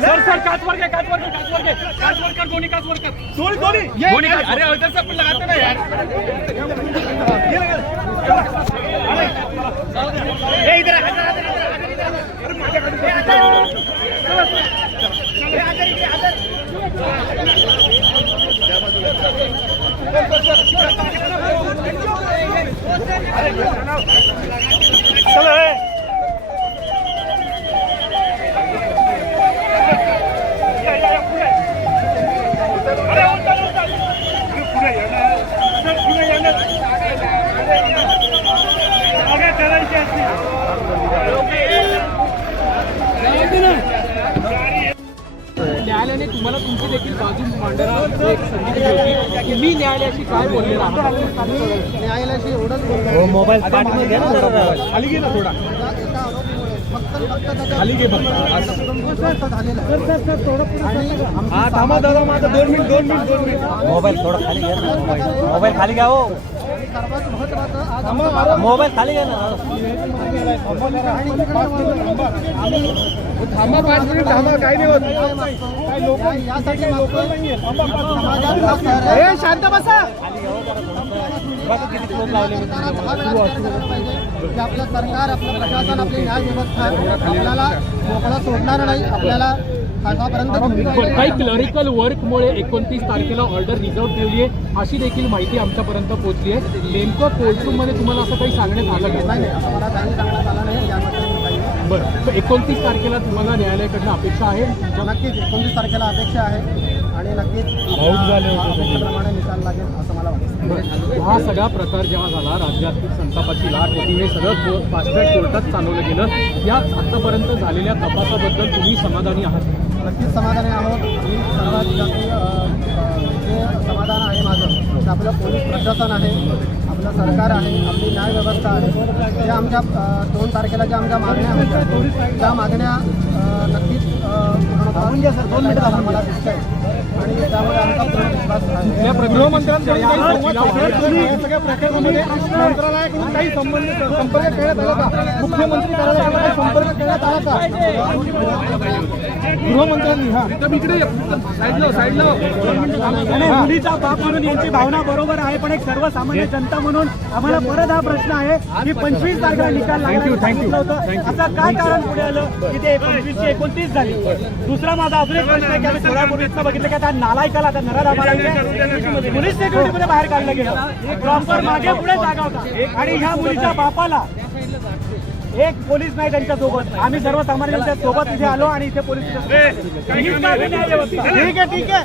Sir sir काचवर घे, काचवर घे, काचवर घे, काचवर कर, दोन्ही काचवर कर, दोन्ही अरे उधर से अपन लगाते ना यार। ए इधर न्यायालयाने तुम्हाला तुमची देखील बाजू मांडण्याची एक संधी दिली होती. तुम्ही न्यायालयाशी काय बोलले आहात? न्यायालयाशी एवढंच बोललो. मोबाईल पाठवून घ्या ना जरा, खाली घे ना थोडा, खाली घे फक्त. हा थांबा दादा, माझा 2 मिनिट. मोबाईल थोडा खाली घ्या ना, मोबाईल खाली घ्या हो. सर्वात महत्त्वाचं मोबाईल खाली घ्या ना. थांबा 5 मिनिट थांबा, काही नाही होत. लोक यासाठी लोक शांत बसा. आपलं सरकार, आपलं प्रशासन, आपली न्याय व्यवस्था आपल्याला मोकळा सोडणार नाही. आपल्याला काही क्लरिकल वर्कमुळे 29 तारखेला ऑर्डर रिझर्व ठेवली आहे अशी देखील माहिती आमच्यापर्यंत पोहोचली आहे. नेमकं कोर्टरूममध्ये तुम्हाला असं काही सांगण्यात आलं का? नाही, असं मला काही सांगण्यात आलं नाही. यामध्ये बरं, तर 29 तारखेला तुम्हाला न्यायालयाकडनं अपेक्षा आहे? नक्कीच 29 तारखेला अपेक्षा आहे आणि नक्कीच अपेक्षेप्रमाणे निकाल लागेल असं मला वाटतं. हा सगळा प्रकार जेव्हा झाला, राज्यातील संतापाची लाट होती, हे सगळं फास्ट ट्रॅक कोर्टात चालवलं गेलं. या आतापर्यंत झालेल्या तपासाबद्दल तुम्ही समाधानी आहात? नक्कीच समाधानी आहोत. आणि सर्वात जास्त जे समाधान आहे माझं ते आपलं पोलीस प्रशासन आहे, आपलं सरकार आहे, आपली न्याय व्यवस्था आहे. ज्या आमच्या 2 तारखेला ज्या आमच्या मागण्या होत्या त्या मागण्या नक्कीच मला दिसत आहे आणि त्यामुळे आमचा पूर्ण विश्वास आहे. सगळ्या प्रकरणामध्ये मंत्रालयाकडून काही संपर्क करण्यात आला का? मुख्यमंत्री कार्यालयाकडे संपर्क करण्यात आला का? गृहमंत्र्यांनी मुलीचा बाप म्हणून यांची भावना बरोबर आहे, पण एक सर्वसामान्य जनता म्हणून आम्हाला परत हा प्रश्न आहे की 25 तारखेला निकाल लागला होतं, असं काय कारण पुढे आलं की ते 25 ची 29 झाली? दुसरा माझा अजून एक प्रश्न आहे की आम्ही थोड्यापूर्वीच बघितलं की त्या नालायकाला त्या नराधामाला पोलीस सिक्युरिटीमध्ये बाहेर काढलं गेलं. प्रॉपर मागे पुढे जागा होता आणि ह्या मुलीच्या बापाला एक पोलीस नाही त्यांच्यासोबत. आम्ही सर्वसामान्यांच्या सोबत इथे आलो आणि इथे पोलीस ठीक आहे.